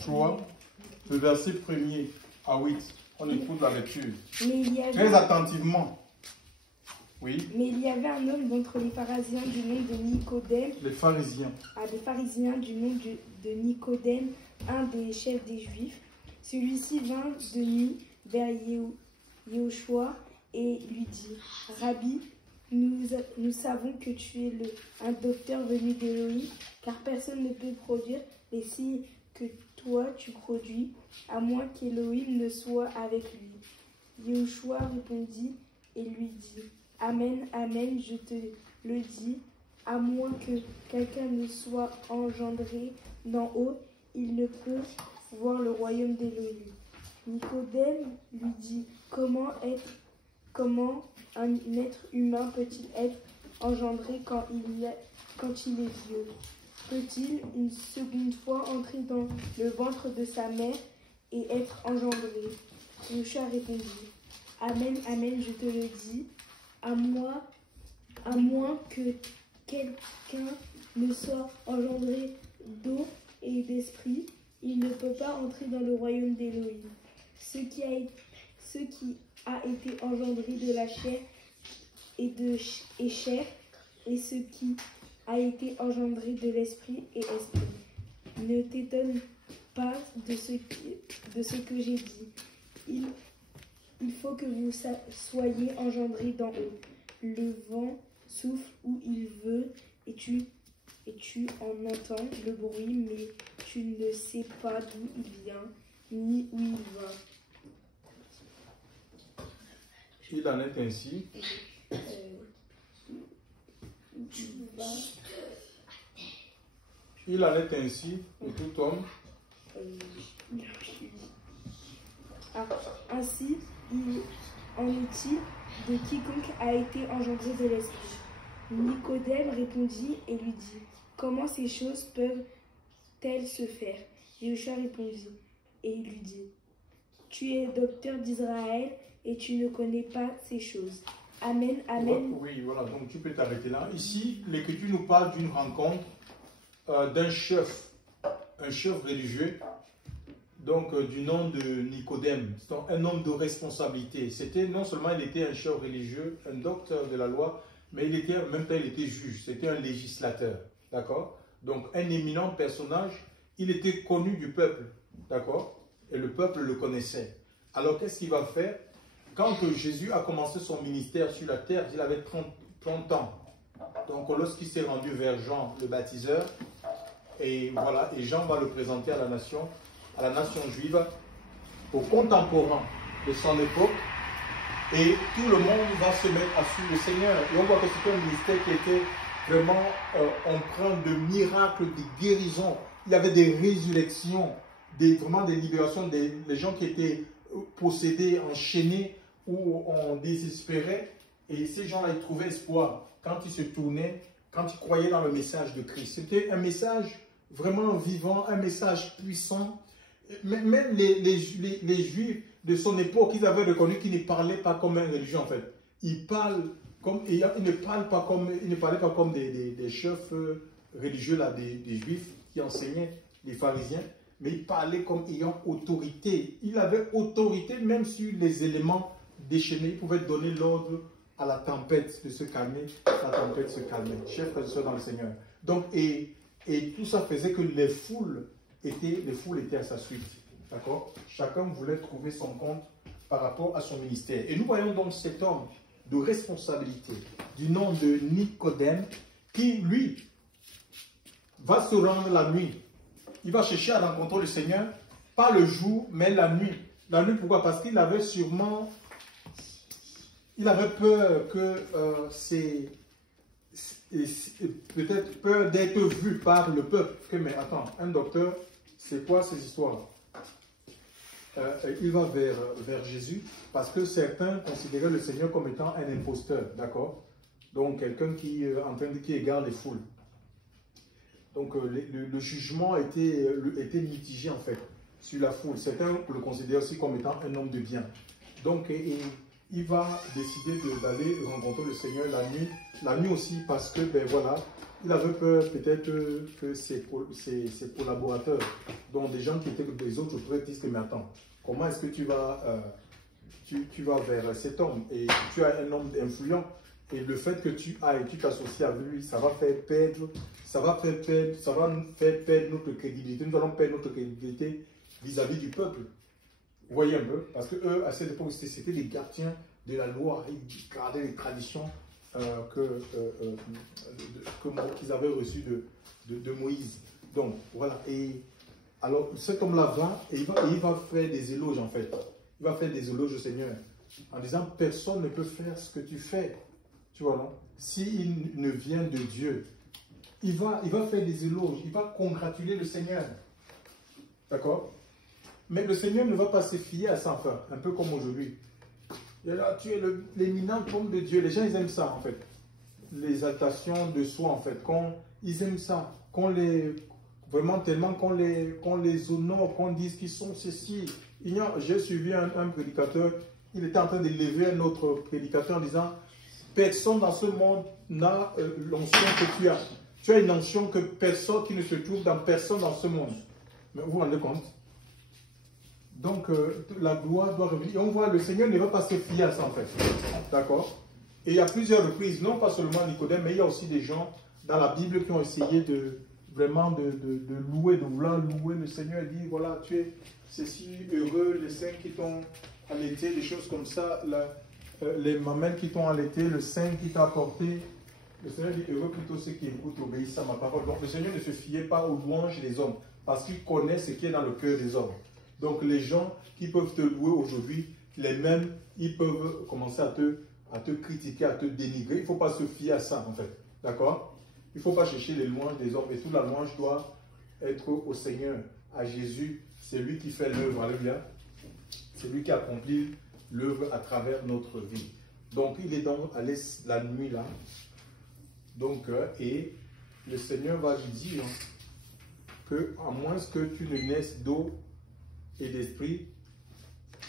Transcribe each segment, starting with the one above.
3, le verset 1er à 8. On écoute la lecture. Mais il y avait, Très attentivement. Oui. mais il y avait un homme d'entre les pharisiens du nom de Nicodème, Les pharisiens. des pharisiens du nom de Nicodème, un des chefs des Juifs. Celui-ci vint de nuit vers Yahushua et lui dit, Rabbi, nous savons que tu es un docteur venu d'Élohim, car personne ne peut produire les signes que toi tu produis, à moins qu'Élohim ne soit avec lui. Yahushua répondit et lui dit, Amen, Amen, je te le dis, à moins que quelqu'un ne soit engendré d'en haut, il ne peut voir le royaume d'Élohim. Nicodème lui dit, comment un être humain peut-il être engendré quand il est vieux? Peut-il une seconde fois entrer dans le ventre de sa mère et être engendré? Yahushua répondit, Amen, Amen, je te le dis, à moins que quelqu'un ne soit engendré d'eau et d'esprit, il ne peut pas entrer dans le royaume d'Élohim. Ce qui a été engendré de la chair est chair, et ce qui a été engendré de l'esprit est esprit. Ne t'étonne pas de ce que j'ai dit. Il faut que vous soyez engendrés d'en haut. Le vent souffle où il veut et tu en entends le bruit, mais tu ne sais pas d'où il vient ni où il va. Il en est ainsi. Il en est ainsi de tout homme. Ainsi, il en est-il de quiconque a été engendré de l'esprit. Nicodème répondit et lui dit, comment ces choses peuvent-elles se faire? Yahushua répondit et il lui dit, tu es docteur d'Israël et tu ne connais pas ces choses. Amen, Amen. Oui, voilà, donc tu peux t'arrêter là. Ici, l'Écriture nous parle d'une rencontre d'un chef, un chef religieux, donc du nom de Nicodème. C'est un homme de responsabilité. C'était non seulement il était un chef religieux, un docteur de la loi, mais il était, en même temps il était juge, c'était un législateur, d'accord? Donc un éminent personnage, il était connu du peuple, d'accord? Et le peuple le connaissait. Alors qu'est-ce qu'il va faire? Quand Jésus a commencé son ministère sur la terre, il avait 30 ans. Donc lorsqu'il s'est rendu vers Jean le baptiseur, et voilà, et Jean va le présenter à la nation juive, aux contemporains de son époque, et tout le monde va se mettre à suivre le Seigneur. Et on voit que c'était un ministère qui était vraiment empreint de miracles, de guérisons. Il y avait des résurrections, vraiment des libérations, des gens qui étaient possédés, enchaînés ou on désespérait. Et ces gens-là, ils trouvaient espoir quand ils se tournaient, quand ils croyaient dans le message de Christ. C'était un message vraiment vivant, un message puissant. Même les Juifs de son époque, ils avaient reconnu qu'ils ne parlaient pas comme un religieux en fait. Ils ne parlaient pas comme des chefs religieux là, des Juifs qui enseignaient, les pharisiens, mais ils parlaient comme ayant autorité. Il avait autorité même sur les éléments déchaînés. Il pouvait donner l'ordre à la tempête de se calmer. La tempête se calmait. Chef frères et sœurs dans le Seigneur. Donc, et tout ça faisait que les foules étaient à sa suite. D'accord? Chacun voulait trouver son compte par rapport à son ministère. Et nous voyons donc cet homme de responsabilité du nom de Nicodème qui, lui, va se rendre la nuit. Il va chercher à rencontrer le Seigneur, pas le jour, mais la nuit. La nuit, pourquoi? Parce qu'il avait sûrement... Il avait peur que peut-être peur d'être vu par le peuple. Mais attends, un docteur, c'est quoi ces histoires? Il va vers Jésus parce que certains considéraient le Seigneur comme étant un imposteur, d'accord? Donc quelqu'un qui égare les foules. Donc le jugement était mitigé en fait sur la foule. Certains le considèrent aussi comme étant un homme de bien. Donc il va décider d'aller rencontrer le Seigneur la nuit aussi, parce que, ben voilà, il avait peur peut-être que ses collaborateurs, dont des gens qui étaient des autres autorités, disent que, mais attends, comment est-ce que tu vas vers cet homme, et tu as un homme influent, et le fait que tu ailles, tu t'associes avec lui, ça va faire perdre notre crédibilité. Nous allons perdre notre crédibilité vis-à-vis du peuple. Vous voyez un peu? Parce que eux, à cette époque, c'était les gardiens de la loi, ils gardaient les traditions qu'ils avaient reçues de Moïse. Donc, voilà. Et alors, cet homme-là va, et il va faire des éloges, en fait. Il va faire des éloges au Seigneur, en disant, personne ne peut faire ce que tu fais. Tu vois, non? S'il ne vient de Dieu, il va faire des éloges, il va congratuler le Seigneur. D'accord? Mais le Seigneur ne va pas se fier à ça, enfin, un peu comme aujourd'hui. Tu es l'éminent homme de Dieu. Les gens, ils aiment ça, en fait. L'exaltation de soi, en fait. Ils aiment ça. Vraiment tellement qu'on les honore, qu'on dise qu'ils sont ceci. J'ai suivi un prédicateur, il était en train d'élever un autre prédicateur en disant, personne dans ce monde n'a l'onction que tu as. Tu as une onction que personne qui ne se trouve dans personne dans ce monde. Mais vous vous rendez compte? Donc, la gloire doit revenir. Et on voit, le Seigneur ne va pas se fier à ça, en fait. D'accord? Et il y a plusieurs reprises, non pas seulement Nicodème, mais il y a aussi des gens dans la Bible qui ont essayé de louer, de vouloir louer le Seigneur et dire, voilà, tu es ceci, heureux, les saints qui t'ont allaité, des choses comme ça, les mamelles qui t'ont allaité, le sein qui t'a apporté. Le Seigneur dit, heureux plutôt ceux qui écoutent, obéissent à ma parole. Donc, le Seigneur ne se fiait pas aux louanges des hommes, parce qu'il connaît ce qui est dans le cœur des hommes. Donc les gens qui peuvent te louer aujourd'hui, les mêmes, ils peuvent commencer à te critiquer, à te dénigrer. Il ne faut pas se fier à ça, en fait. D'accord? Il ne faut pas chercher les louanges des hommes. Et toute la louange doit être au Seigneur, à Jésus. C'est lui qui fait l'œuvre. Alléluia. C'est lui qui accomplit l'œuvre à travers notre vie. Donc il est dans la nuit là. Donc, et le Seigneur va lui dire que, à moins que tu ne naisses d'eau et d'esprit,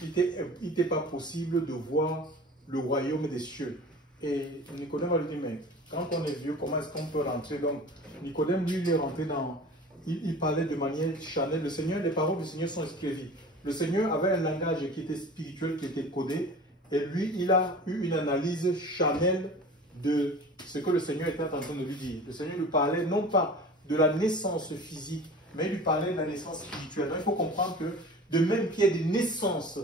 il n'était pas possible de voir le royaume des cieux. Et Nicodème va lui dire, mais quand on est vieux, comment est-ce qu'on peut rentrer? Donc Nicodème, lui, il est rentré dans... Il parlait de manière charnelle. Le Seigneur, les paroles du Seigneur sont écrites. Le Seigneur avait un langage qui était spirituel, qui était codé. Et lui, il a eu une analyse charnelle de ce que le Seigneur était en train de lui dire. Le Seigneur lui parlait non pas de la naissance physique, mais il lui parlait de la naissance spirituelle. Donc il faut comprendre que de même qu'il y a des naissances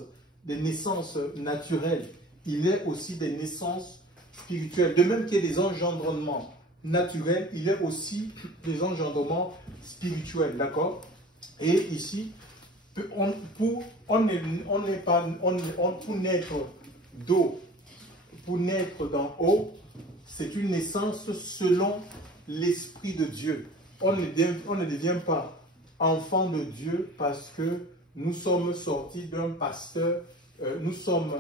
naturelles, il y a aussi des naissances spirituelles. De même qu'il y a des engendrements naturels, il y a aussi des engendrements spirituels. D'accord? Et ici, pour naître d'eau, pour naître d'en haut, c'est une naissance selon l'Esprit de Dieu. On ne devient pas enfant de Dieu parce que nous sommes sortis d'un pasteur, nous sommes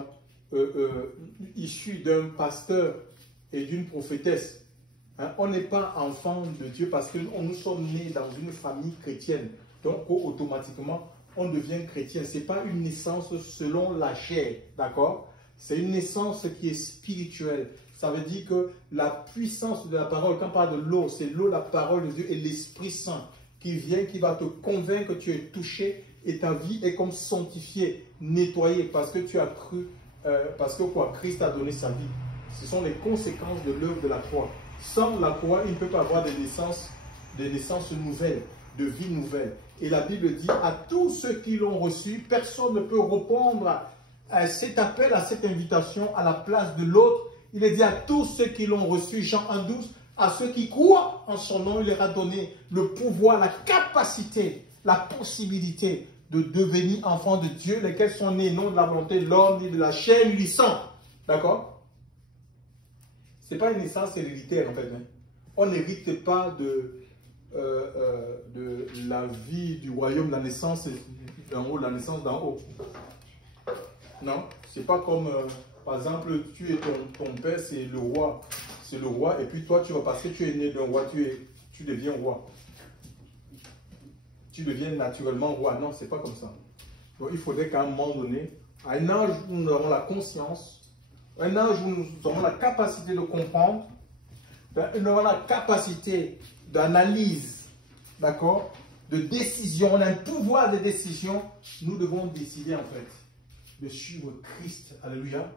issus d'un pasteur et d'une prophétesse. Hein? On n'est pas enfant de Dieu parce que nous sommes nés dans une famille chrétienne. Donc, automatiquement, on devient chrétien. Ce n'est pas une naissance selon la chair, d'accord? C'est une naissance qui est spirituelle. Ça veut dire que la puissance de la parole, quand on parle de l'eau, c'est l'eau, la parole de Dieu et l'Esprit Saint qui vient, qui va te convaincre que tu es touché et ta vie est comme sanctifiée, nettoyée parce que tu as cru, parce que quoi, Christ a donné sa vie. Ce sont les conséquences de l'œuvre de la croix. Sans la croix, il ne peut pas avoir des naissances nouvelles, de vie nouvelle. Et la Bible dit, à tous ceux qui l'ont reçu, personne ne peut répondre à cet appel, à cette invitation, à la place de l'autre. Il est dit à tous ceux qui l'ont reçu, Jean 1,12, à ceux qui croient en son nom, il leur a donné le pouvoir, la capacité, la possibilité de devenir enfants de Dieu, lesquels sont nés non de la volonté de l'homme, ni de la chair, ni du sang. D'accord? Ce n'est pas une naissance héréditaire en fait. Hein. On n'hérite pas de la vie du royaume, la naissance d'en haut, la naissance d'en haut. Non, c'est pas comme, par exemple, tu es ton père, c'est le roi. C'est le roi, et puis toi, tu vas passer, tu es né d'un roi, tu deviens roi. Tu deviens naturellement roi. Non, c'est pas comme ça. Donc, il faudrait qu'à un moment donné, à un âge où nous avons la conscience Un ange où nous avons la capacité de comprendre, nous avons la capacité d'analyse, d'accord, de décision, on a un pouvoir de décision. Nous devons décider en fait de suivre Christ, alléluia,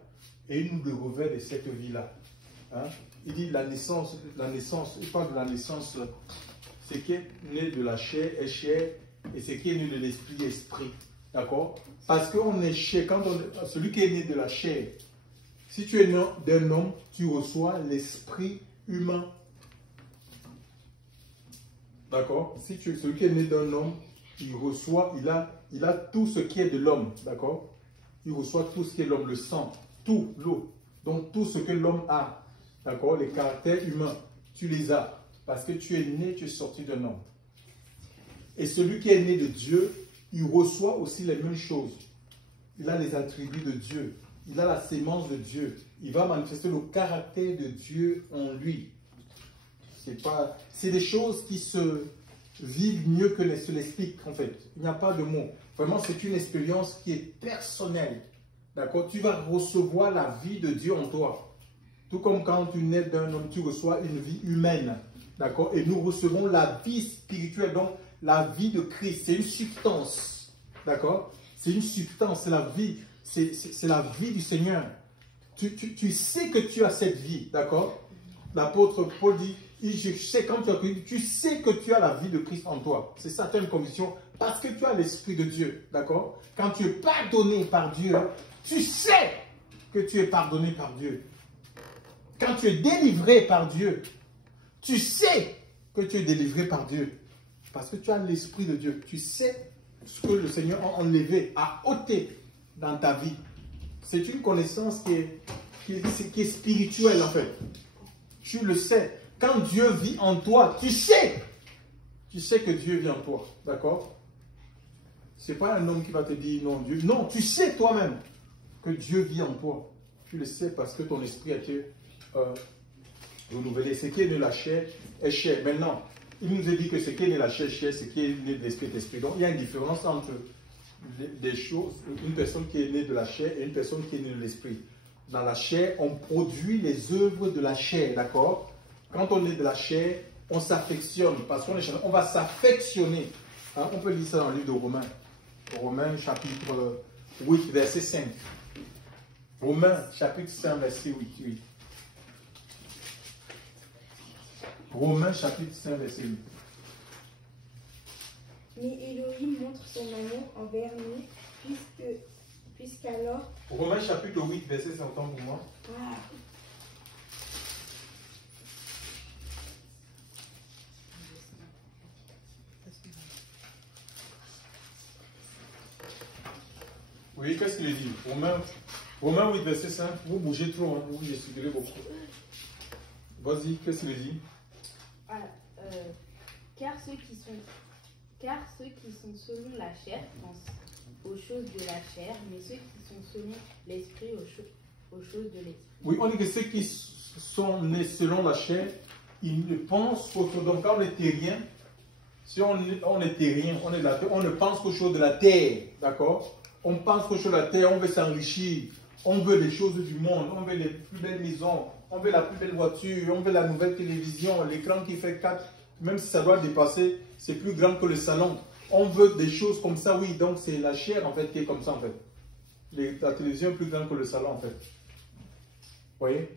et il nous le revêt de cette vie-là. Hein? Il dit la naissance, il parle de la naissance, ce qui est né de la chair est chair, et ce qui est né de l'esprit est esprit. D'accord? Parce qu'on est chair, celui qui est né de la chair, si tu es né d'un homme, tu reçois l'esprit humain. D'accord? Si celui qui est né d'un homme, il reçoit, il a tout ce qui est de l'homme. D'accord? Il reçoit tout ce qui est l'homme, le sang, tout, l'eau. Donc tout ce que l'homme a. D'accord? Les caractères humains, tu les as. Parce que tu es né, tu es sorti d'un homme. Et celui qui est né de Dieu, il reçoit aussi les mêmes choses. Il a les attributs de Dieu. Il a la sémence de Dieu. Il va manifester le caractère de Dieu en lui. C'est des choses qui se vivent mieux que ne se l'expliquent en fait. Il n'y a pas de mots. Vraiment, c'est une expérience qui est personnelle. D'accord? Tu vas recevoir la vie de Dieu en toi. Tout comme quand tu nais d'un homme, tu reçois une vie humaine. D'accord? Et nous recevons la vie spirituelle, donc la vie de Christ. C'est une substance. D'accord? C'est une substance, c'est la vie. C'est la vie du Seigneur. Tu sais que tu as cette vie. D'accord? L'apôtre Paul dit, je sais, quand tu sais que tu as la vie de Christ en toi. C'est ça, tu as une conviction parce que tu as l'Esprit de Dieu. D'accord? Quand tu es pardonné par Dieu, tu sais que tu es pardonné par Dieu. Quand tu es délivré par Dieu, tu sais que tu es délivré par Dieu. Parce que tu as l'Esprit de Dieu. Tu sais ce que le Seigneur a enlevé, a ôté dans ta vie. C'est une connaissance qui est spirituelle en fait. Tu le sais. Quand Dieu vit en toi, tu sais que Dieu vit en toi. D'accord? Ce n'est pas un homme qui va te dire non, Dieu. Non, tu sais toi-même que Dieu vit en toi. Tu le sais parce que ton esprit a été renouvelé. Ce qui est né de la chair est chair. Maintenant, il nous a dit que ce qui est né de la chair est chair, ce qui est né de l'esprit est esprit. Donc, il y a une différence entre des choses, une personne qui est née de la chair et une personne qui est née de l'esprit. Dans la chair, on produit les œuvres de la chair, d'accord? Quand on est de la chair, on s'affectionne, parce qu'on est chair, on va s'affectionner. Hein? On peut lire ça dans le livre de Romains. Romains chapitre 8, verset 5. Romains chapitre 5, verset 8. Oui. Romains chapitre 5, verset 8. Mais Elohim montre son amour envers nous, puisqu'alors... Romains chapitre 8, verset 50 pour moi. Ah. Oui, qu'est-ce qu'il dit? Romains 8, verset 5. Vous bougez trop, hein, vous gesticulez beaucoup. Vas-y, qu'est-ce qu'il dit? Car ceux qui sont selon la chair pensent aux choses de la chair, mais ceux qui sont selon l'esprit aux choses de l'esprit. Oui, on dit que ceux qui sont nés selon la chair, ils ne pensent qu'aux choses. Donc quand on est terrien, si on est terrien, on est de la terre, on ne pense qu'aux choses de la terre, d'accord? On pense qu'aux choses de la terre, on veut s'enrichir, on veut les choses du monde, on veut les plus belles maisons, on veut la plus belle voiture, on veut la nouvelle télévision, l'écran qui fait 4, même si ça doit dépasser, c'est plus grand que le salon. On veut des choses comme ça, oui, donc c'est la chair en fait qui est comme ça en fait. La télévision est plus grande que le salon en fait. Vous voyez?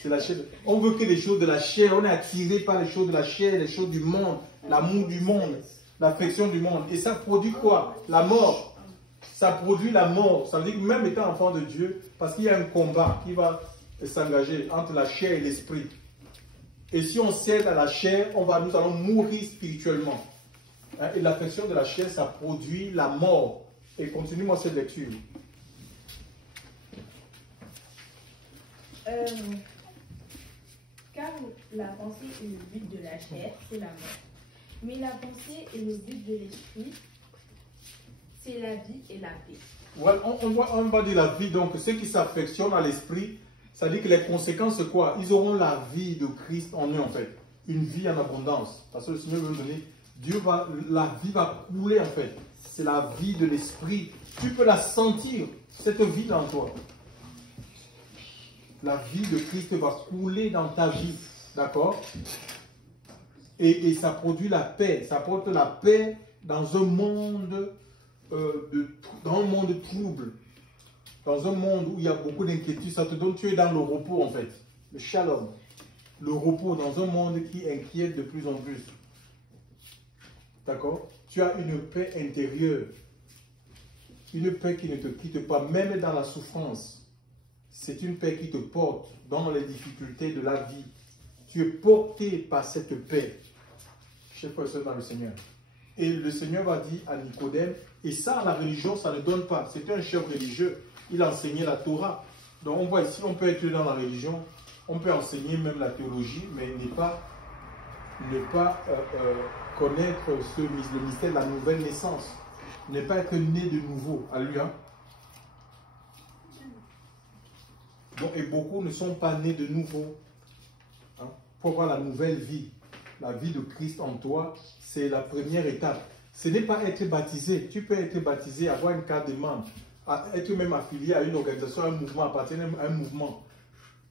C'est la chair. On veut que les choses de la chair, on est attiré par les choses de la chair, les choses du monde, l'amour du monde, l'affection du monde. Et ça produit quoi? La mort. Ça produit la mort. Ça veut dire que même étant enfant de Dieu, parce qu'il y a un combat qui va s'engager entre la chair et l'esprit. Et si on cède à la chair, nous allons mourir spirituellement. Hein? Et l'affection de la chair, ça produit la mort. Et continue-moi cette lecture. Car la pensée et le but de la chair, c'est la mort. Mais la pensée et le but de l'esprit, c'est la vie et la paix. Ouais, on va dire la vie, donc ceux qui s'affectionnent à l'esprit, ça dit que les conséquences, c'est quoi? Ils auront la vie de Christ en eux, en fait. Une vie en abondance. Parce que le Seigneur veut donner, la vie va couler, en fait. C'est la vie de l'esprit. Tu peux la sentir, cette vie en toi. La vie de Christ va couler dans ta vie. D'accord? Et ça produit la paix. Ça apporte la paix dans un monde, dans un monde trouble. Dans un monde où il y a beaucoup d'inquiétudes. Ça te donne, tu es dans le repos en fait. Le shalom. Le repos dans un monde qui inquiète de plus en plus. D'accord? Tu as une paix intérieure. Une paix qui ne te quitte pas, même dans la souffrance. C'est une paix qui te porte dans les difficultés de la vie. Tu es porté par cette paix. Chers frères et sœurs dans le Seigneur. Et le Seigneur va dire à Nicodème, et ça, la religion, ça ne donne pas. C'était un chef religieux. Il enseignait la Torah. Donc on voit ici, on peut être dans la religion, on peut enseigner même la théologie, mais ne pas connaître le mystère de la nouvelle naissance. Ne pas être né de nouveau. Alléluia. Bon, et beaucoup ne sont pas nés de nouveau. Hein? Pour avoir la nouvelle vie, la vie de Christ en toi, c'est la première étape. Ce n'est pas être baptisé. Tu peux être baptisé, avoir une carte de membre, être même affilié à une organisation, à un mouvement, appartenir à un mouvement.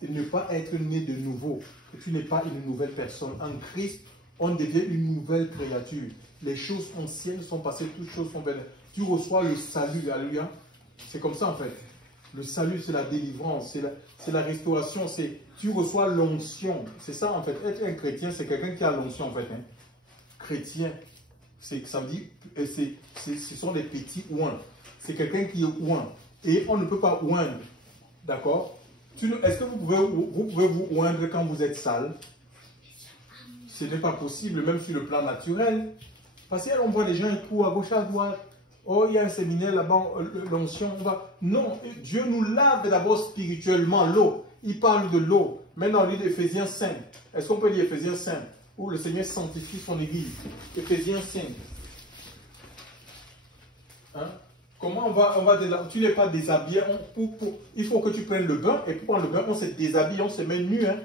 Et ne pas être né de nouveau. Tu n'es pas une nouvelle personne. En Christ, on devient une nouvelle créature. Les choses anciennes sont passées, toutes choses sont belles. Tu reçois le salut, alléluia. C'est comme ça en fait. Le salut, c'est la délivrance, c'est la restauration, tu reçois l'onction. C'est ça en fait. Être un chrétien, c'est quelqu'un qui a l'onction en fait. Hein. Chrétien, ça veut dire, ce sont des petits ouins. C'est quelqu'un qui est ouin. Et on ne peut pas oindre. D'accord? Est-ce que vous pouvez vous oindre quand vous êtes sale? Ce n'est pas possible, même sur le plan naturel. Parce qu'on voit des gens qui courent à gauche, à droite. Oh, il y a un séminaire là-bas, l'onction. Non, Dieu nous lave d'abord spirituellement l'eau. Il parle de l'eau. Maintenant, on lit d'Éphésiens 5. Est-ce qu'on peut lire Éphésiens 5? Où le Seigneur sanctifie son église. Éphésiens 5. Hein? Comment on va tu n'es pas déshabillé. Il faut que tu prennes le bain. Et pour prendre le bain, on se déshabille, on se met nu. Hein?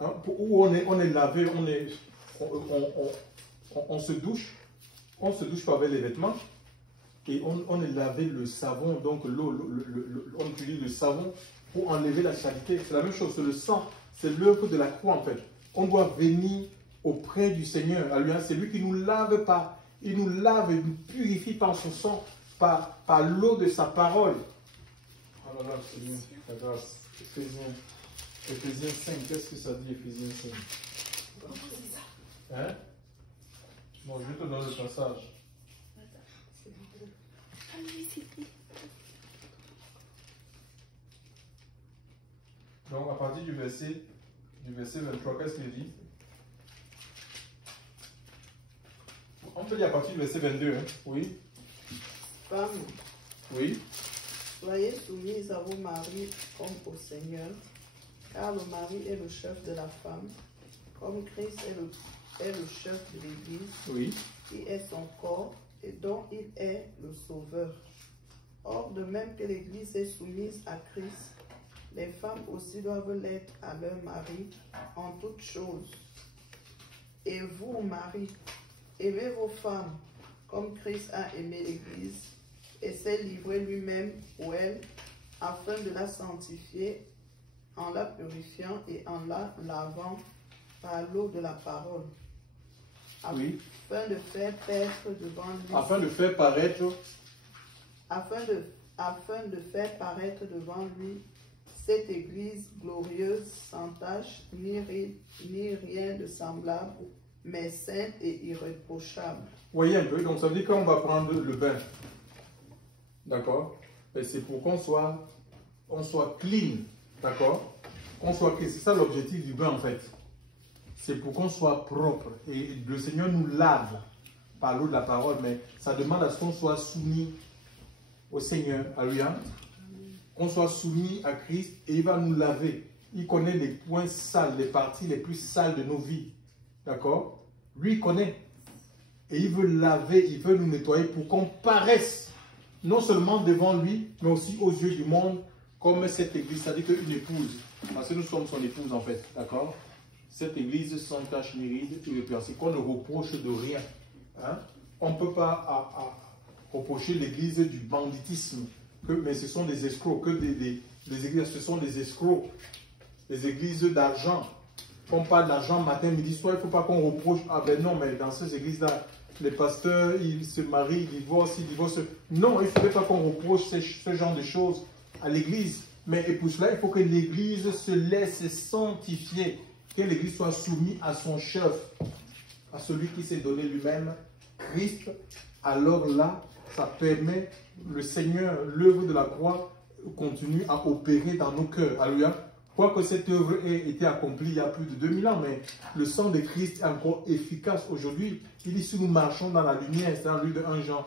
Hein? Où on est lavé, on se douche. On se douche pas avec les vêtements. Et on est lavé le savon, donc l'eau, on utilise le savon pour enlever la saleté. C'est la même chose, c'est le sang, c'est l'œuvre de la croix en fait. On doit venir auprès du Seigneur. C'est lui qui nous lave par, il nous lave et nous purifie par son sang, par l'eau de sa parole. Oh là là, Seigneur, ta grâce. Éphésiens 5, qu'est-ce que ça dit Éphésiens 5? Hein? Bon, je vais te donner le passage. Donc, à partir du verset 23, qu'est-ce qu'il dit? On peut dire à partir du verset 22, hein? Oui. Femmes, oui. Soyez soumises à vos maris comme au Seigneur, car le mari est le chef de la femme, comme Christ est le chef de l'Église, oui, qui est son corps et dont il est le sauveur. Or, de même que l'Église est soumise à Christ, les femmes aussi doivent l'être à leur mari en toutes choses. Et vous, maris, aimez vos femmes comme Christ a aimé l'Église et s'est livré lui-même pour elle, afin de la sanctifier en la purifiant et en la lavant par l'eau de la parole, afin de faire paraître devant lui. Afin de faire paraître. Afin de faire paraître devant lui cette Église glorieuse, sans tache, ni rien de semblable, mais sainte et irréprochable. Voyez un peu, donc ça veut dire qu'on va prendre le bain. D'accord? Et c'est pour qu'on soit clean. D'accord? C'est ça l'objectif du bain en fait. C'est pour qu'on soit propre. Et le Seigneur nous lave par l'eau de la parole, mais ça demande à ce qu'on soit soumis au Seigneur. Alléluia. Qu'on soit soumis à Christ et il va nous laver. Il connaît les points sales, les parties les plus sales de nos vies. D'accord? Lui, il connaît. Et il veut laver, il veut nous nettoyer pour qu'on paraisse non seulement devant lui, mais aussi aux yeux du monde, comme cette église, c'est-à-dire qu'une épouse. Parce que nous sommes son épouse en fait. D'accord? Cette église sans tache ni ride, irrépréhensible, qu'on ne reproche de rien. Hein? On ne peut pas reprocher l'église du banditisme, mais ce sont des escrocs, que des églises, ce sont des escrocs, des églises d'argent. On parle d'argent matin, midi, soir, il ne faut pas qu'on reproche, ah ben non, mais dans ces églises-là, les pasteurs, ils se marient, ils divorcent. Non, il ne faudrait pas qu'on reproche ce genre de choses à l'église. Mais et pour cela, il faut que l'église se laisse sanctifier, que l'église soit soumise à son chef, à celui qui s'est donné lui-même, Christ. Alors là, ça permet, le Seigneur, l'œuvre de la croix, continue à opérer dans nos cœurs. Alléluia. Quoique cette œuvre ait été accomplie il y a plus de 2000 ans, mais le sang de Christ est encore efficace aujourd'hui. Il dit, si nous marchons dans la lumière, c'est dans le livre de 1 Jean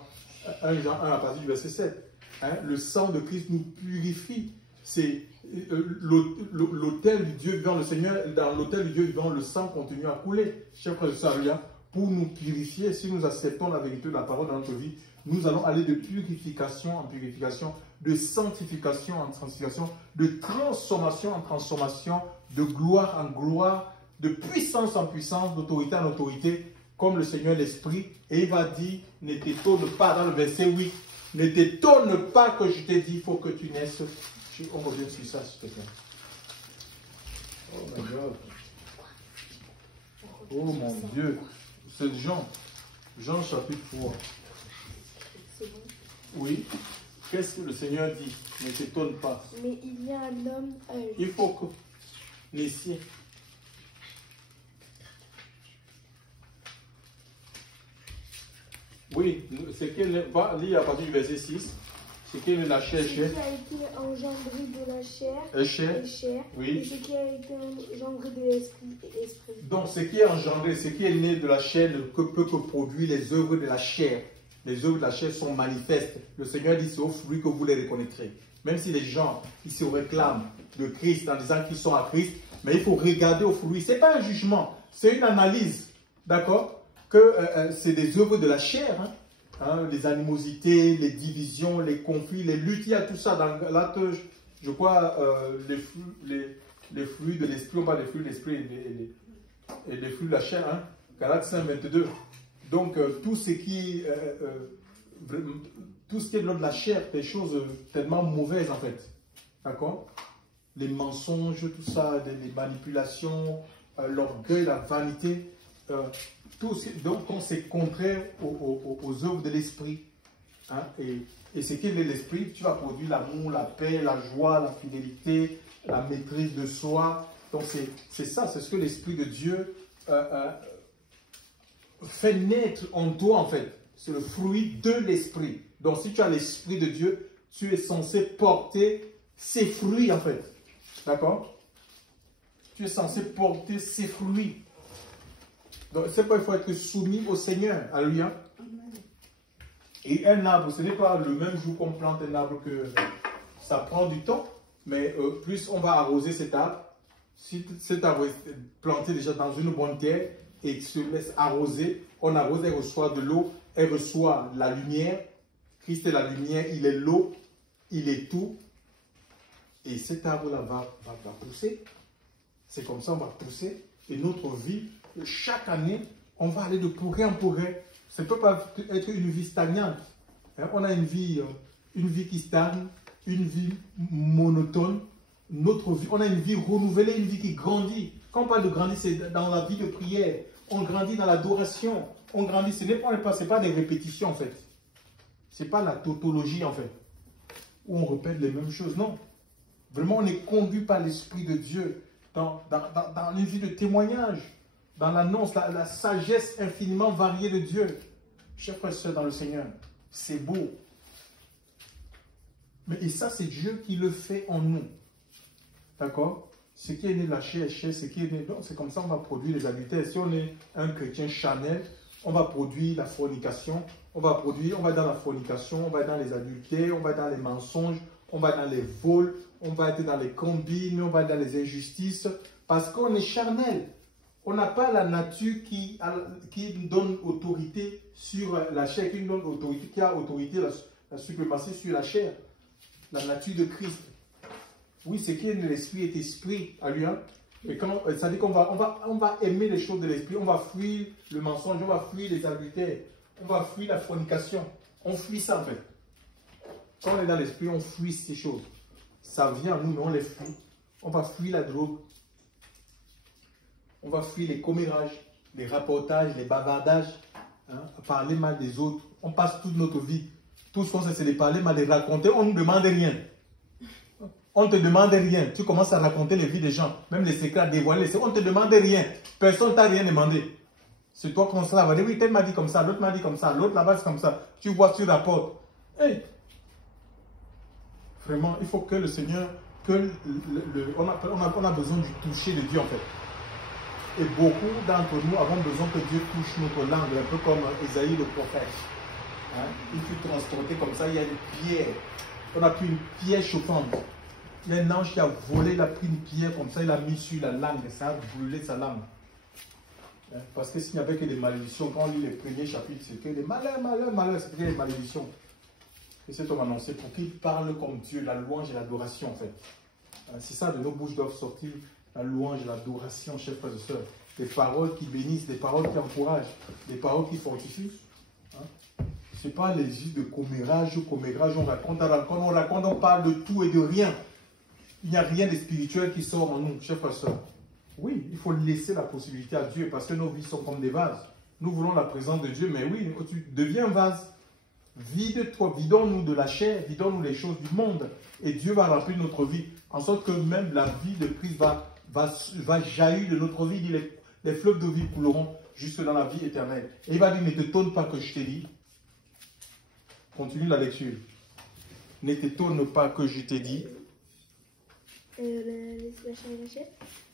1 à partir du verset 7. Hein, le sang de Christ nous purifie. C'est l'autel du Dieu vivant, le Seigneur, dans l'autel du Dieu vivant, le sang continue à couler. Chers frères et sœurs, pour nous purifier, si nous acceptons la vérité de la parole dans notre vie, nous allons aller de purification en purification, de sanctification en sanctification, de transformation en transformation, de gloire en gloire, de puissance en puissance, d'autorité en autorité, comme le Seigneur l'Esprit. Et il va dire, ne t'étonne pas, dans le verset 8, ne t'étonne pas que je t'ai dit, il faut que tu naisses. On revient sur ça, s'il te plaît. Oh my God. Oh mon Dieu. C'est Jean chapitre 3. Oui. Qu'est-ce que le Seigneur dit? Ne t'étonne pas. Mais il y a un homme... Il faut que... Ici. Oui, c'est qu'elle va lire à partir du verset 6. C'est qu'elle est la chair. Ce qui a été engendré de la chair est chair. Oui. Et ce qui a été engendré de l'esprit est esprit. Donc ce qui est engendré, ce qui est né de la chair ne peut que produire les œuvres de la chair. Les œuvres de la chair sont manifestes. Le Seigneur dit, c'est au fruit que vous les reconnaîtrez. Même si les gens, ils se réclament de Christ en disant qu'ils sont à Christ, mais il faut regarder au fruit. Ce n'est pas un jugement, c'est une analyse. D'accord? Que c'est des œuvres de la chair. Les animosités, les divisions, les conflits, les luttes, il y a tout ça. Dans Galates, je crois, les fruits de l'esprit, on parle des fruits de l'esprit et les fruits de la chair. Galates 5, 22. Donc, tout ce qui est de l'ordre de la chair, des choses tellement mauvaises en fait. D'accord? Les mensonges, tout ça, les manipulations, l'orgueil, la vanité. Donc, c'est contraire aux œuvres de l'esprit. Et ce qui est de l'esprit, tu vas produire l'amour, la paix, la joie, la fidélité, la maîtrise de soi. Donc, c'est ça, c'est ce que l'Esprit de Dieu fait naître en toi, en fait. C'est le fruit de l'Esprit. Donc, si tu as l'Esprit de Dieu, tu es censé porter ses fruits, en fait. D'accord? Tu es censé porter ses fruits. Donc, c'est pourquoi il faut être soumis au Seigneur. Alléluia. Et un arbre, ce n'est pas le même jour qu'on plante un arbre que ça prend du temps. Mais plus on va arroser cet arbre, si cet arbre est planté déjà dans une bonne terre et se laisse arroser, on arrose, elle reçoit de l'eau, elle reçoit la lumière. Christ est la lumière, il est l'eau, il est tout. Et cet arbre-là va pousser. C'est comme ça, on va pousser. Et notre vie, chaque année, on va aller de progrès en progrès. Ça ne peut pas être une vie stagnante. On a une vie qui stagne, une vie monotone. Notre vie, on a une vie renouvelée, une vie qui grandit. Quand on parle de grandir, c'est dans la vie de prière. On grandit dans l'adoration. On grandit, ce n'est pas des répétitions en fait. Ce n'est pas la tautologie en fait. Où on répète les mêmes choses. Non. Vraiment, on est conduit par l'Esprit de Dieu dans une vie de témoignage. Dans l'annonce, la sagesse infiniment variée de Dieu. Chers frères et sœurs dans le Seigneur, c'est beau. Et ça, c'est Dieu qui le fait en nous. D'accord? Ce qui est né de la chair, ce qui est né... C'est comme ça qu'on va produire les adultères. Si on est un chrétien charnel, on va produire la fornication. On va dans la fornication, on va dans les adultères, on va dans les mensonges, on va dans les vols, on va être dans les combines, on va dans les injustices. Parce qu'on est charnel. On n'a pas la nature qui donne autorité sur la chair, qui a autorité, la suprématie sur la chair. La nature de Christ. Oui, ce qui est de l'esprit est esprit. Alléluia. Et ça dit qu'on va aimer les choses de l'esprit. On va fuir le mensonge, on va fuir les adultères. On va fuir la fornication. On fuit ça en fait. Quand on est dans l'esprit, on fuit ces choses. Ça vient à nous, mais on les fuit. On va fuir la drogue. On va fuir les commérages, les rapportages, les bavardages, hein, parler mal des autres. On passe toute notre vie. Tout ce qu'on sait, c'est de parler mal, de raconter. On ne nous demande rien. On ne te demande rien. Tu commences à raconter les vies des gens, même les secrets à dévoiler. On ne te demande rien. Personne ne t'a rien demandé. C'est toi qu'on va dire, oui, tel m'a dit comme ça, l'autre m'a dit comme ça, l'autre là-bas c'est comme ça. Tu vois, tu rapportes. Hey. Vraiment, il faut que le Seigneur, on a besoin du toucher de Dieu en fait. Et beaucoup d'entre nous avons besoin que Dieu touche notre langue, un peu comme Isaïe le prophète. Hein? Il fut transporté comme ça, il y a une pierre. On a pris une pierre chauffante. Il y a un ange qui a volé, il a pris une pierre comme ça, il l'a mis sur la langue, et ça a brûlé sa langue. Parce que s'il n'y avait que des malédictions, quand on lit les premiers chapitres, c'est que des malheurs, malheurs, malheurs, c'est que des malédictions. Et cet homme annoncé pour qu'il parle comme Dieu, la louange et l'adoration en fait. C'est ça, de nos bouches doivent sortir la louange et l'adoration, chers frères et sœurs. Des paroles qui bénissent, des paroles qui encouragent, des paroles qui fortifient. Hein? Ce n'est pas les juste de commérage, on raconte, on parle de tout et de rien. Il n'y a rien de spirituel qui sort en nous, chers frères et sœurs. Oui, il faut laisser la possibilité à Dieu parce que nos vies sont comme des vases. Nous voulons la présence de Dieu, mais oui, tu deviens un vase. Vide-toi, vidons-nous de la chair, vidons-nous les choses du monde. Et Dieu va remplir notre vie. En sorte que même la vie de Christ va jaillir de notre vie. Les fleuves de vie couleront jusque dans la vie éternelle. Et il va dire, ne t'étonne pas que je t'ai dit. Continue la lecture. Ne t'étonne pas que je t'ai dit.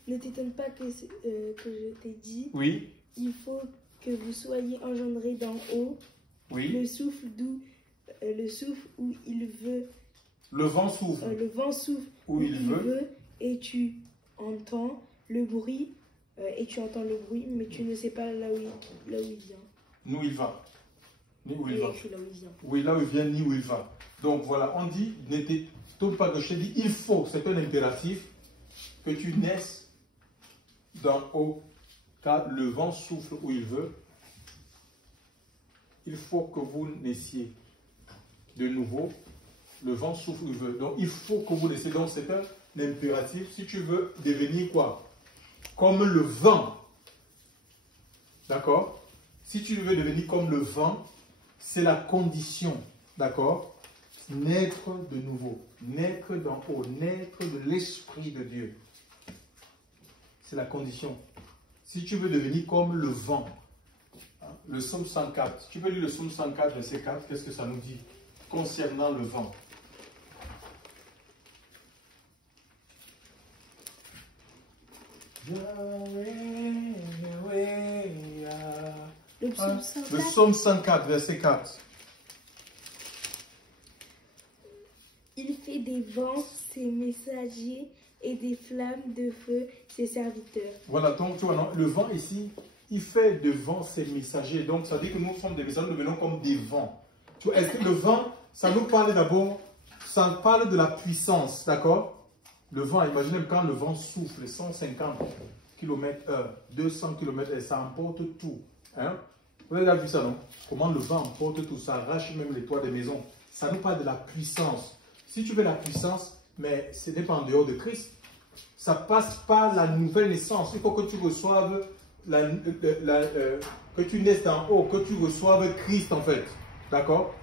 Ne t'étonne pas que je t'ai dit. Oui. Il faut que vous soyez engendrés d'en haut. Oui. Le souffle où il veut. Le vent souffle. Le vent souffle où il veut. Et tu entends le bruit. Mais tu ne sais pas là où il vient. Ni où il va. Ni où il va. Là où il vient. Oui, là où il vient, ni où il va. Donc voilà, on dit, ne t'étonne pas que je te dis, il faut, c'est un impératif, que tu naisses d'en haut, car le vent souffle où il veut. Il faut que vous naissiez de nouveau. Le vent souffle où il veut. Donc, il faut que vous naissiez. Donc, c'est un impératif. Si tu veux devenir quoi? Comme le vent. D'accord? Si tu veux devenir comme le vent, c'est la condition. D'accord? Naître de nouveau. Naître d'en haut. Naître de l'Esprit de Dieu. C'est la condition. Si tu veux devenir comme le vent. Le psaume 104. Tu peux lire le psaume 104, verset 4. Qu'est-ce que ça nous dit concernant le vent? Le psaume 104, verset 4. Il fait des vents ses messagers et des flammes de feu ses serviteurs. Voilà, donc tu vois, non, le vent ici, il fait de vent ses messagers. Donc ça dit que nous sommes des messagers, nous venons comme des vents. Tu vois, est-ce que le vent, ça nous parle d'abord, ça parle de la puissance, d'accord? Le vent, imaginez quand le vent souffle 150 km/h, 200 km/h, ça emporte tout. Hein? Vous avez déjà vu ça, non? Comment le vent emporte tout, ça arrache même les toits des maisons. Ça nous parle de la puissance. Si tu veux la puissance, mais ce n'est pas en dehors de Christ. Ça passe par la nouvelle naissance. Il faut que tu reçoives, que tu naisses d'en haut, que tu reçoives Christ en fait. D'accord?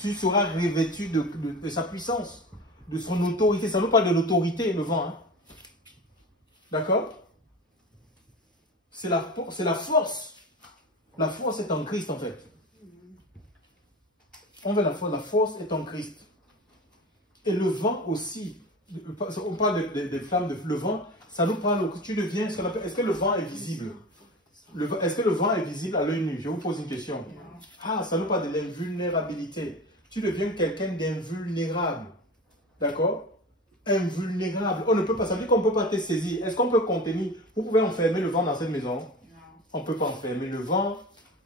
Tu seras revêtu de sa puissance, de son autorité. Ça nous parle de l'autorité, le vent. Hein? D'accord? C'est la force. La force est en Christ en fait. On veut la force est en Christ. Et le vent aussi, on parle des flammes, le vent, ça nous parle, tu deviens, est-ce que le vent est visible? Est-ce que le vent est visible à l'œil nu? Je vous pose une question. Ah, ça nous parle de l'invulnérabilité. Tu deviens quelqu'un d'invulnérable. D'accord? Invulnérable. On ne peut pas, ça veut dire qu'on ne peut pas te saisir. Est-ce qu'on peut contenir? Vous pouvez enfermer le vent dans cette maison? Non. On ne peut pas enfermer le vent.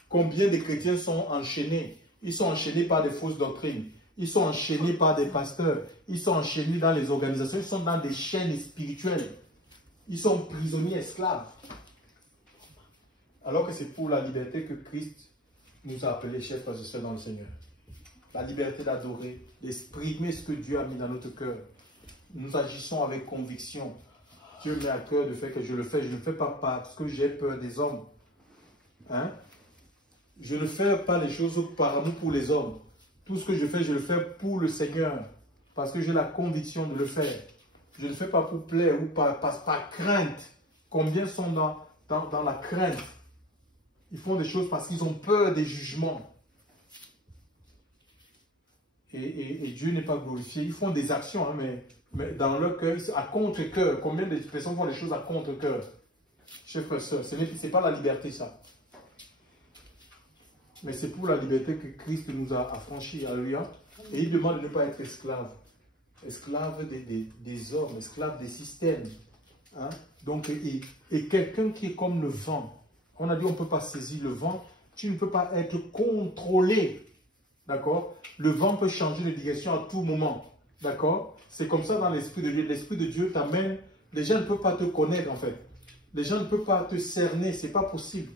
Combien de chrétiens sont enchaînés? Ils sont enchaînés par des fausses doctrines. Ils sont enchaînés par des pasteurs. Ils sont enchaînés dans les organisations. Ils sont dans des chaînes spirituelles. Ils sont prisonniers, esclaves. Alors que c'est pour la liberté que Christ nous a appelés, chers frères et sœurs dans le Seigneur. la liberté d'adorer, d'exprimer ce que Dieu a mis dans notre cœur. Nous agissons avec conviction. Dieu met à cœur de faire que je le fais. Je ne le fais pas parce que j'ai peur des hommes. Hein? Je ne fais pas les choses par amour pour les hommes. Tout ce que je fais pour le Seigneur. Parce que j'ai la conviction de le faire. Je ne le fais pas pour plaire ou par crainte. Combien sont dans la crainte? Ils font des choses parce qu'ils ont peur des jugements. Et Dieu n'est pas glorifié. Ils font des actions, hein, mais dans leur cœur, à contre-cœur. Combien de personnes font des choses à contre-cœur? Chers frères et sœurs, ce n'est pas la liberté, ça. Mais c'est pour la liberté que Christ nous a affranchis. Alléluia. Et il demande de ne pas être esclave. Esclave des hommes, esclave des systèmes. Hein? Donc, et quelqu'un qui est comme le vent. On a dit on ne peut pas saisir le vent. Tu ne peux pas être contrôlé. D'accord? Le vent peut changer de direction à tout moment. D'accord? C'est comme ça dans l'Esprit de Dieu. L'Esprit de Dieu t'amène. Les gens ne peuvent pas te connaître en fait. Les gens ne peuvent pas te cerner. Ce n'est pas possible.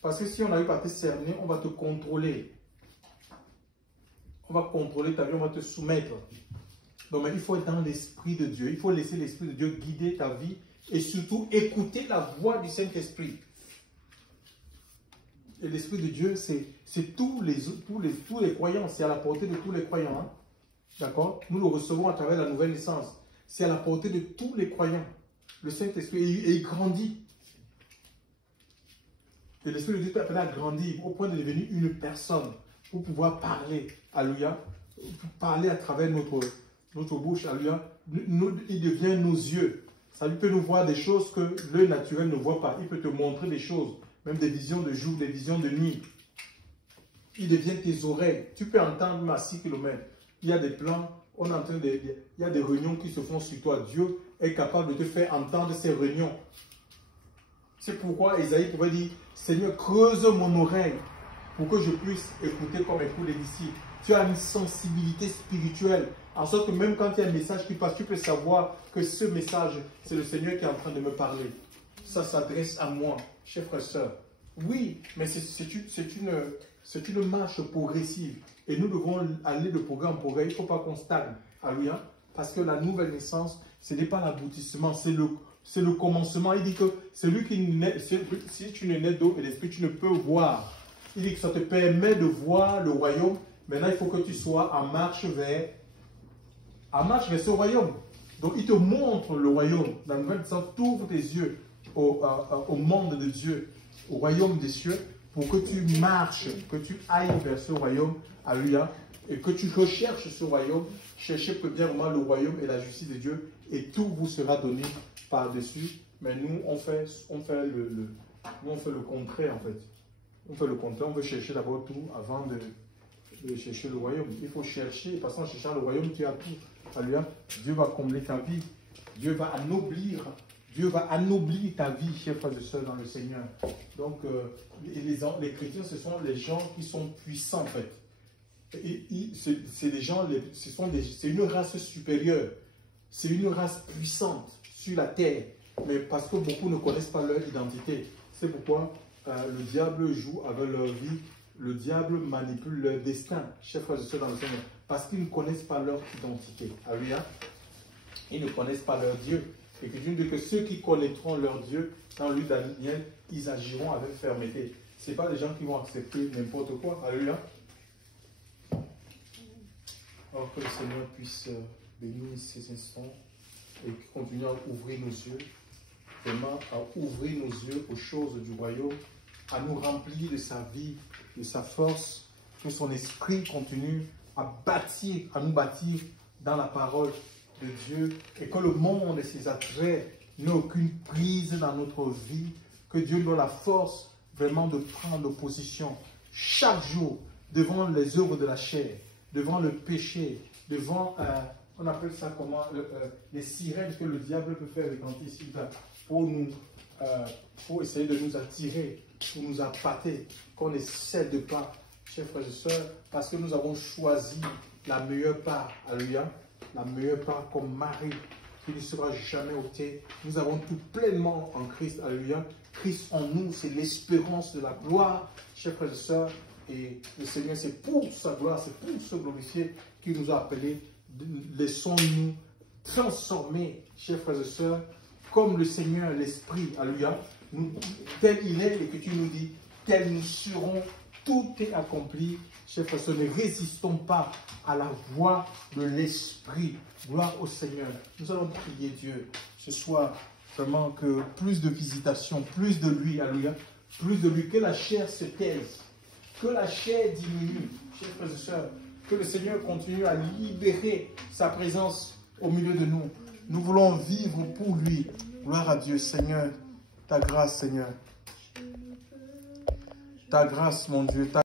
Parce que si on n'arrive pas à te cerner, on va te contrôler. On va contrôler ta vie, on va te soumettre. Donc il faut être dans l'Esprit de Dieu. Il faut laisser l'Esprit de Dieu guider ta vie. Et surtout écouter la voix du Saint-Esprit. Et l'Esprit de Dieu, c'est tous les croyants. C'est à la portée de tous les croyants. Hein? D'accord? Nous le recevons à travers la nouvelle naissance. C'est à la portée de tous les croyants. Le Saint-Esprit, et il grandit. Et l'Esprit de Dieu t'appelle à grandir au point de devenir une personne pour pouvoir parler. Alléluia. Pour parler à travers notre bouche. Alléluia. Il devient nos yeux. Ça lui peut nous voir des choses que l'œil naturel ne voit pas. Il peut te montrer des choses. Même des visions de jour, des visions de nuit. Il devient tes oreilles. Tu peux entendre à 6 km. Il y a des plans, il y a des réunions qui se font sur toi. Dieu est capable de te faire entendre ces réunions. C'est pourquoi Isaïe pouvait dire, Seigneur, creuse mon oreille pour que je puisse écouter comme écoutent les disciples. Tu as une sensibilité spirituelle, en sorte que même quand il y a un message qui passe, tu peux savoir que ce message, c'est le Seigneur qui est en train de me parler. Ça s'adresse à moi, chers frères et sœurs. Oui, mais c'est une marche progressive. Et nous devons aller de progrès en progrès. Il ne faut pas qu'on stagne. Alléluia. Parce que la nouvelle naissance, ce n'est pas l'aboutissement, c'est le commencement. Il dit que celui qui naît, si tu ne nais d'eau et d'esprit, tu ne peux voir. Il dit que ça te permet de voir le royaume. Maintenant, il faut que tu sois en marche vers ce royaume. Donc, il te montre le royaume. La nouvelle naissance, t'ouvre tes yeux au monde de Dieu, au royaume des cieux, pour que tu marches, que tu ailles vers ce royaume. Alléluia. Et que tu recherches ce royaume. Cherchez premièrement le royaume et la justice de Dieu. Et tout vous sera donné par-dessus. Mais nous, on fait le contraire en fait. On fait le contraire. On veut chercher d'abord tout avant de chercher le royaume. Il faut chercher. Parce qu'en cherchant le royaume, tu as tout. Alléluia. Dieu va combler ta vie. Dieu va anoblir ta vie, chers frères et sœurs, dans le Seigneur. Donc, les chrétiens, ce sont les gens qui sont puissants, en fait. C'est des gens, c'est une race supérieure. C'est une race puissante sur la terre. Mais parce que beaucoup ne connaissent pas leur identité. C'est pourquoi le diable joue avec leur vie. Le diable manipule leur destin, chers frères et sœurs, dans le Seigneur. Parce qu'ils ne connaissent pas leur identité. Alléluia. Ils ne connaissent pas leur Dieu. Et que Dieu dit que ceux qui connaîtront leur Dieu, dans lui Daniel, ils agiront avec fermeté. Ce n'est pas des gens qui vont accepter n'importe quoi. Alléluia. Alors que le Seigneur puisse bénir ces instants et continuer à ouvrir nos yeux, vraiment à ouvrir nos yeux aux choses du royaume, à nous remplir de sa vie, de sa force, que son esprit continue à nous bâtir dans la parole de Dieu, et que le monde et ses attraits n'aient aucune prise dans notre vie, que Dieu donne la force vraiment de prendre position chaque jour devant les œuvres de la chair, devant le péché, devant, on appelle ça comment, les sirènes que le diable peut faire retentir ici pour essayer de nous attirer, pour nous appâter, qu'on ne cède pas, chers frères et sœurs, parce que nous avons choisi la meilleure part. Alléluia. La meilleure part comme Marie, qui ne sera jamais ôtée. Nous avons tout pleinement en Christ. Alléluia. Christ en nous, c'est l'espérance de la gloire. Chers frères et sœurs, Et le Seigneur, c'est pour sa gloire, c'est pour se glorifier qu'il nous a appelés. Laissons-nous transformer, chers frères et sœurs, comme le Seigneur, l'Esprit, alléluia, tel il est, l'Écriture nous dit, tel nous serons, tout est accompli. Chers frères et sœurs, ne résistons pas à la voix de l'Esprit. Gloire au Seigneur. Nous allons prier Dieu ce soir, vraiment que plus de visitations, plus de lui, alléluia, plus de lui, que la chair se taise, que la chair diminue, chers frères et sœurs, que le Seigneur continue à libérer sa présence au milieu de nous. Nous voulons vivre pour lui. Gloire à Dieu, Seigneur. Ta grâce, Seigneur. Ta grâce, mon Dieu.